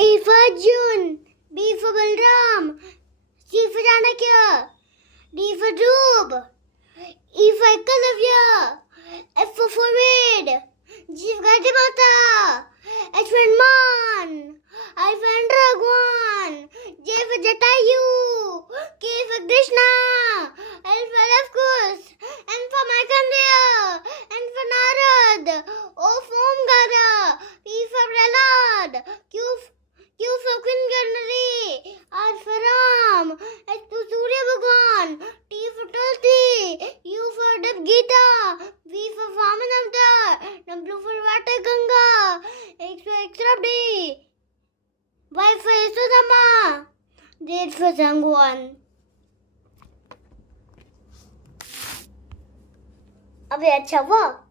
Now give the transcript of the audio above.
A for June, B for Balram, C for Chanakya, D for Dhruv, E for Ekalavya, F for Forward, G for Gatimata, H for Man, I for Dragon, J for Jatayu, K for Krishna, L for Lefkus, N for Markandeya, N for Narad, O for Omgara, P for Prahlad, Q for Queen Gandhari, R for Ram, S for Surya Bhagwan, T for Tulsi, U for Dev Gita, V for Vaman Avatar, W for Water Ganga, X for Extrabdi, Y for Yasodhama, Z for Sangwan. अबे अच्छा हुआ।